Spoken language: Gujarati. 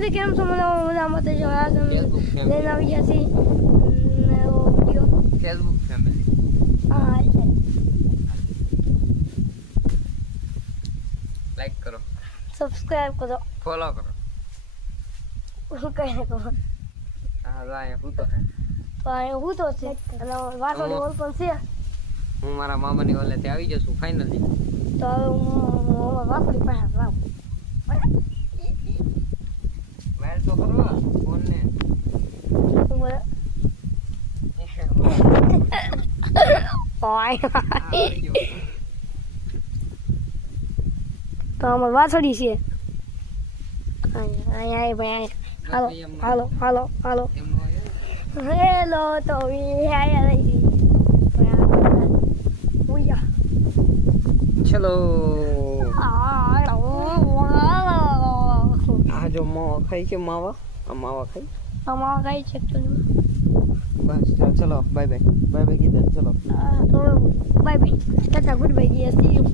ફેમિલી કેમ છો? મને મજામાં તો જો આ Facebook family. લઈને આવી ગયા છે વિડિયો. Facebook family. હા લાઈક કરો, સબસ્ક્રાઇબ કરો, ફોલો કરો. શું કહે કહો. હા ભાઈ હું તો હે. તો આ હું તો છે અને વાસોડી ઓલ પણ છે. હું મારા મામાની ઓલેથી આવી જશું ફાઇનલી. તો હવે હું વાસોડી પાસે લાવું. વાયર તો કરવા ફોન ને. શું બોલે? ઓય તો અમાર વાસોડી છે. અહીંયા ભાઈ હાલો હાલો હાલો હાલો. હેલો તો આયા રહી ઉયા ચલો આ જો માવા ખાઈ છે માવા ખાઈ અમારા કઈ છે તો બસ ચલો બાય બાય કીધા ચલો bye bye tata good bye see you